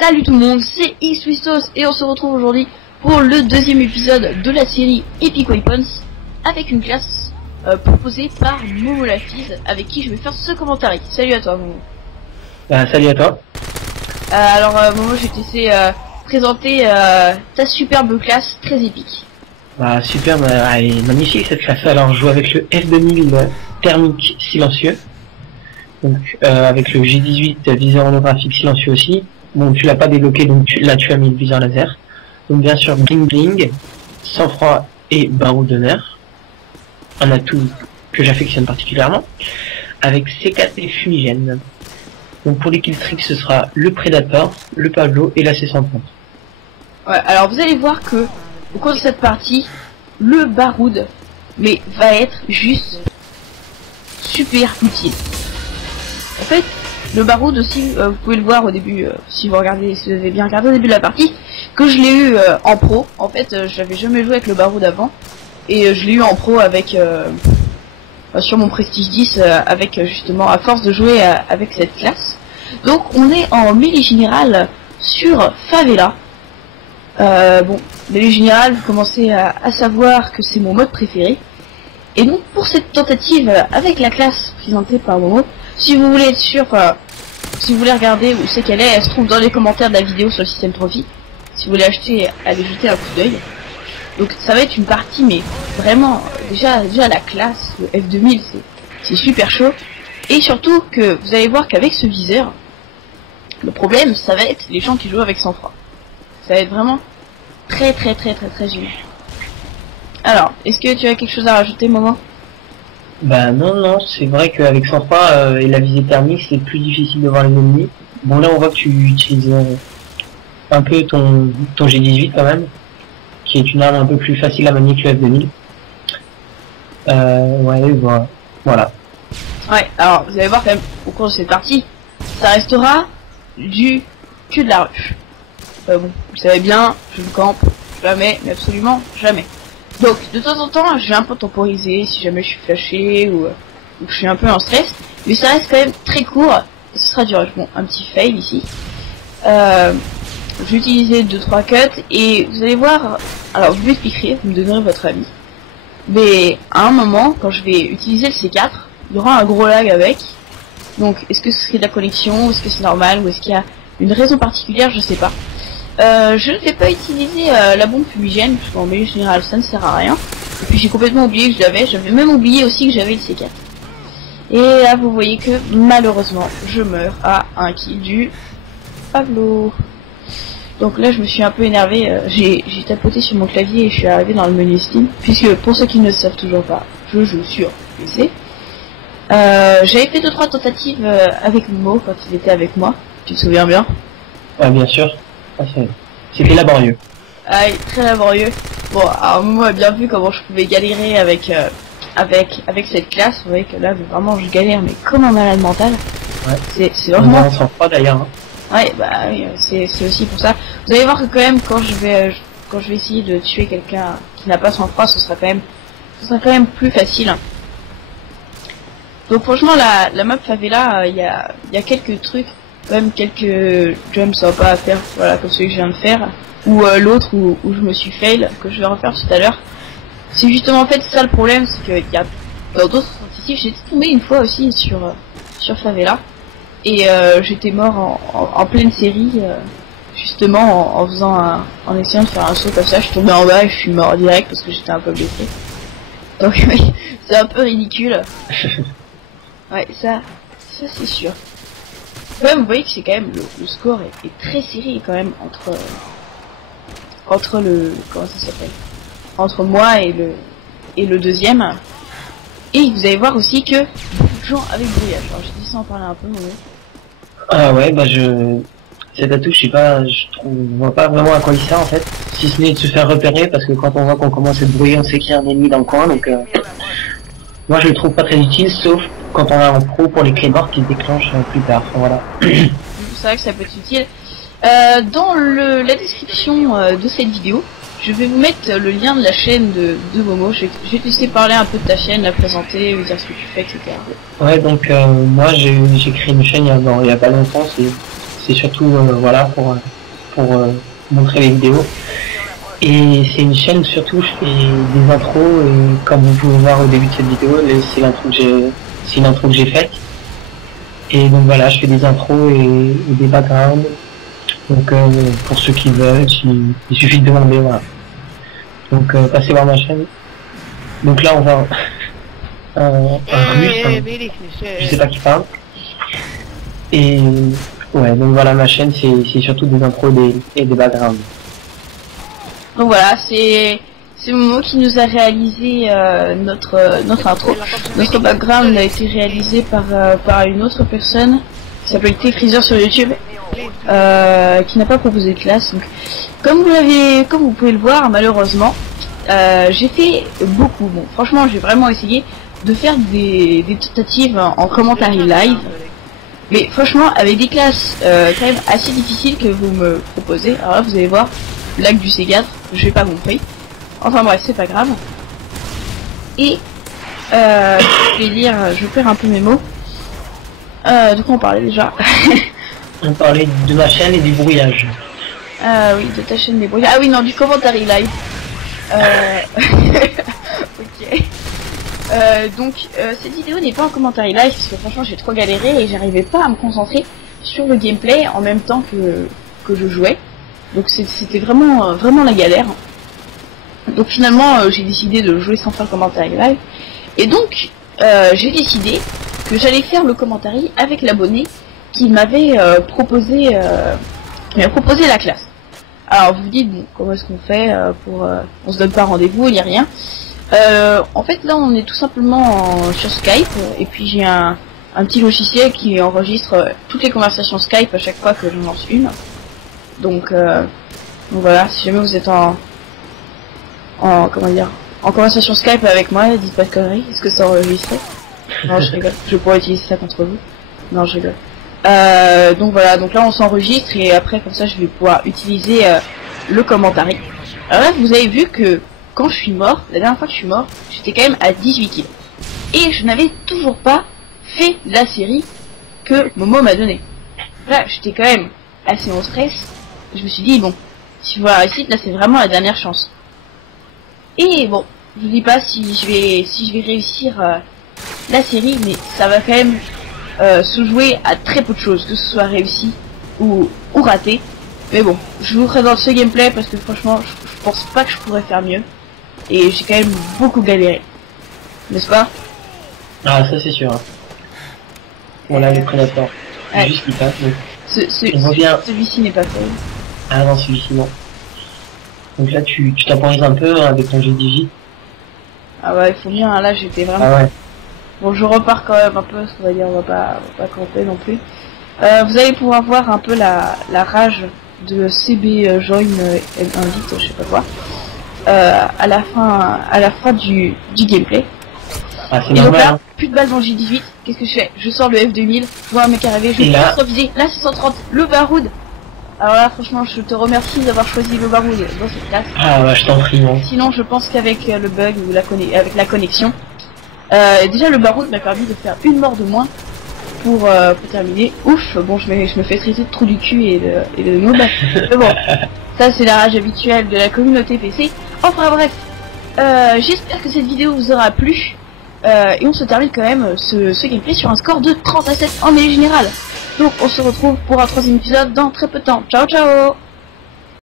Salut tout le monde, c'est Xwistos et on se retrouve aujourd'hui pour le deuxième épisode de la série Epic Weapons avec une classe proposée par Momo la Fise avec qui je vais faire ce commentaire. Salut à toi Momo. Salut à toi. Alors Momo, je vais te laisser présenter ta superbe classe très épique. Superbe, elle est magnifique cette classe. Alors je joue avec le F2000 thermique silencieux. Donc avec le G18 viseur holographique silencieux aussi. Bon, tu l'as pas débloqué, donc là tu as mis le viseur laser. Donc bien sûr bling bling, sang-froid et barreau d'honneur. Un atout que j'affectionne particulièrement. Avec C4 et fumigène. Donc pour les killstreaks ce sera le Predator, le Pablo et la C130. Ouais, alors vous allez voir que au cours de cette partie, le baroud va être juste super utile. En fait, le baroud aussi, vous pouvez le voir au début, si vous avez bien regardé au début de la partie, que je l'ai eu en pro. En fait, j'avais jamais joué avec le baroud avant, et je l'ai eu en pro avec sur mon Prestige 10, avec justement à force de jouer avec cette classe. Donc on est en mêlée générale sur Favela. Bon, mêlée générale, vous commencez à savoir que c'est mon mode préféré. Et donc pour cette tentative avec la classe présentée par Momo, si vous voulez être sûr, si vous voulez regarder où c'est qu'elle est, elle se trouve dans les commentaires de la vidéo sur le système Trophy. Si vous voulez acheter, allez jeter un coup d'œil. Donc ça va être une partie, mais vraiment, déjà la classe, le F2000, c'est super chaud. Et surtout que vous allez voir qu'avec ce viseur, le problème, ça va être les gens qui jouent avec sang-froid. Ça va être vraiment très gênant. Alors, est-ce que tu as quelque chose à rajouter, Momo? Non, c'est vrai qu'avec sang-froid et la visée thermique, c'est plus difficile de voir les ennemis. Bon là on voit que tu utilises un peu ton G18 quand même, qui est une arme un peu plus facile à manier que le F2000. Voilà. Ouais, alors vous allez voir quand même au cours de cette partie, ça restera du cul de la ruche. Bon, vous savez bien, je me campe jamais, mais absolument jamais. Donc de temps en temps, je vais un peu temporiser si jamais je suis flashé ou je suis un peu en stress, mais ça reste quand même très court. Et ce sera du rush. Bon, un petit fail ici. Je vais utiliser 2-3 cuts et vous allez voir. Alors je vous expliquerai, vous me donnerez votre avis. Mais à un moment, quand je vais utiliser le C4, il y aura un gros lag avec. Donc est-ce que ce serait de la connexion, est-ce que c'est normal, ou est-ce qu'il y a une raison particulière, je sais pas. Je ne vais pas utiliser la bombe fumigène, parce qu'en milieu général ça ne sert à rien. Et puis j'ai complètement oublié que j'avais même oublié aussi que j'avais le C4. Et là vous voyez que malheureusement je meurs à un kill du Pablo. Donc là je me suis un peu énervé, j'ai tapoté sur mon clavier et je suis arrivé dans le menu Steam. Puisque pour ceux qui ne le savent toujours pas, je joue sur PC. J'avais fait 2-3 tentatives avec Momo quand il était avec moi, tu te souviens bien? Bien sûr. C'était laborieux. Très laborieux. Bon, alors Momo a bien vu comment je pouvais galérer avec cette classe. Vous voyez que là vraiment je galère, mais comme un malade mental. Ouais. C'est vraiment. On s'en froid d'ailleurs. Ouais, oui, c'est aussi pour ça. Vous allez voir que quand même quand je vais essayer de tuer quelqu'un qui n'a pas sang-froid, ce sera quand même plus facile. Donc franchement la map Favela, il y a quelques trucs, quand même quelques jumps sympas à faire, voilà, comme celui que je viens de faire, ou l'autre où je me suis fail, que je vais refaire tout à l'heure. C'est justement en fait ça le problème, c'est qu'il y a dans d'autres tentatives, j'étais tombé une fois aussi sur Favela, et j'étais mort en pleine série, justement en essayant de faire un saut comme ça. Je suis tombé en bas et je suis mort direct parce que j'étais un peu blessé. Donc oui, c'est un peu ridicule. Ouais, ça c'est sûr. Ouais, vous voyez que c'est quand même le score est très serré quand même entre le comment ça s'appelle, entre moi et le deuxième. Et vous allez voir aussi que beaucoup de gens avec brouillage. Alors j'ai dit ça en parler un peu, mais cet atout, je vois pas vraiment à quoi il sert en fait, si ce n'est de se faire repérer, parce que quand on voit qu'on commence à se brouiller, on sait qu'il y a un ennemi dans le coin, donc moi je le trouve pas très utile, sauf quand on est en pro pour les clés mortes qui se déclenchent plus tard. Voilà. C'est vrai que ça peut être utile. Dans la description de cette vidéo, je vais vous mettre le lien de la chaîne de Momo. Je vais te laisser parler un peu de ta chaîne, la présenter, vous dire ce que tu fais, etc. Ouais, donc moi j'ai créé une chaîne il y a pas longtemps, c'est c'est surtout voilà pour montrer les vidéos. Et c'est une chaîne où surtout je fais des intros et comme vous pouvez voir au début de cette vidéo, c'est une intro que j'ai faite. Et donc voilà, je fais des intros et des backgrounds. Donc pour ceux qui veulent, il suffit de demander, voilà. Donc passez voir ma chaîne. Donc là on va un russe, je sais pas qui parle. Et ouais, donc voilà, ma chaîne c'est surtout des intros et des backgrounds. Donc voilà, c'est Momo qui nous a réalisé notre intro. Notre background a été réalisé par une autre personne qui s'appelle T-Freezer sur YouTube, qui n'a pas proposé de classe. Donc, comme vous pouvez le voir, malheureusement, j'ai fait beaucoup. Bon, franchement, j'ai vraiment essayé de faire des tentatives en commentaire live. Mais franchement, avec des classes quand même assez difficiles que vous me proposez, alors là vous allez voir, lac du C4, je vais pas compris. Enfin bref, c'est pas grave. Et je perds un peu mes mots. De quoi on parlait déjà? On parlait de ma chaîne et du brouillage. Oui, de ta chaîne des brouillages. Ah oui, non, du commentaire live. Ok. Donc cette vidéo n'est pas en commentaire live parce que franchement j'ai trop galéré et j'arrivais pas à me concentrer sur le gameplay en même temps que je jouais. Donc c'était vraiment la galère. Donc finalement j'ai décidé de jouer sans faire le commentaire live. Et donc j'ai décidé que j'allais faire le commentaire avec l'abonné qui m'avait proposé la classe. Alors vous vous dites bon, comment est-ce qu'on fait on se donne pas rendez-vous, il n'y a rien. En fait là on est tout simplement sur Skype et puis j'ai un petit logiciel qui enregistre toutes les conversations Skype à chaque fois que j'en lance une. Donc voilà, si jamais vous êtes en conversation Skype avec moi, dites pas de conneries, est-ce que c'est enregistré? Non, je rigole, je pourrais utiliser ça contre vous. Non, je rigole. Donc voilà, donc là on s'enregistre et après comme ça je vais pouvoir utiliser le commentaire. Alors là vous avez vu que quand je suis mort, la dernière fois que je suis mort, j'étais quand même à 18 kills. Et je n'avais toujours pas fait la série que Momo m'a donnée. Là j'étais quand même assez en stress. Je me suis dit bon, si je vois la réussite, là c'est vraiment la dernière chance. Et bon, je vous dis pas si je vais réussir la série, mais ça va quand même se jouer à très peu de choses, que ce soit réussi ou raté. Mais bon, je vous présente ce gameplay parce que franchement, je pense pas que je pourrais faire mieux. Et j'ai quand même beaucoup galéré. N'est-ce pas? Ah, ça c'est sûr. Voilà les prédateurs. Ouais. Juste qui passe. Celui-ci n'est pas fait. Ah non, celui-ci non. Donc là tu temporises un peu hein, avec ton G18. Ah ouais, il faut bien, hein, là j'étais vraiment... Ah ouais. Bon, je repars quand même un peu, parce qu'on va dire, on va pas camper non plus. Vous allez pouvoir voir un peu la rage de CB Join Invite, je sais pas quoi, à la fin du gameplay. Ah, c'est et donc normal, là, hein. plus de balles dans le J18, qu'est-ce que je fais? Je sors le F2000, je vois un mec arriver, je vais reviser, là c'est 130, le Baroud. Alors là, franchement, je te remercie d'avoir choisi le Baroud dans cette classe. Ah ouais, je t'en prie. Hein. Sinon, je pense qu'avec le bug ou avec la connexion, déjà le Baroud m'a permis de faire une mort de moins pour terminer. Ouf, bon, je me fais traiter de trou du cul et de noob. Mais bon, ça c'est la rage habituelle de la communauté PC. Enfin bref, j'espère que cette vidéo vous aura plu. Et on se termine quand même ce gameplay sur un score de 30 à 7 en mêlée générale. Donc on se retrouve pour un troisième épisode dans très peu de temps. Ciao ciao.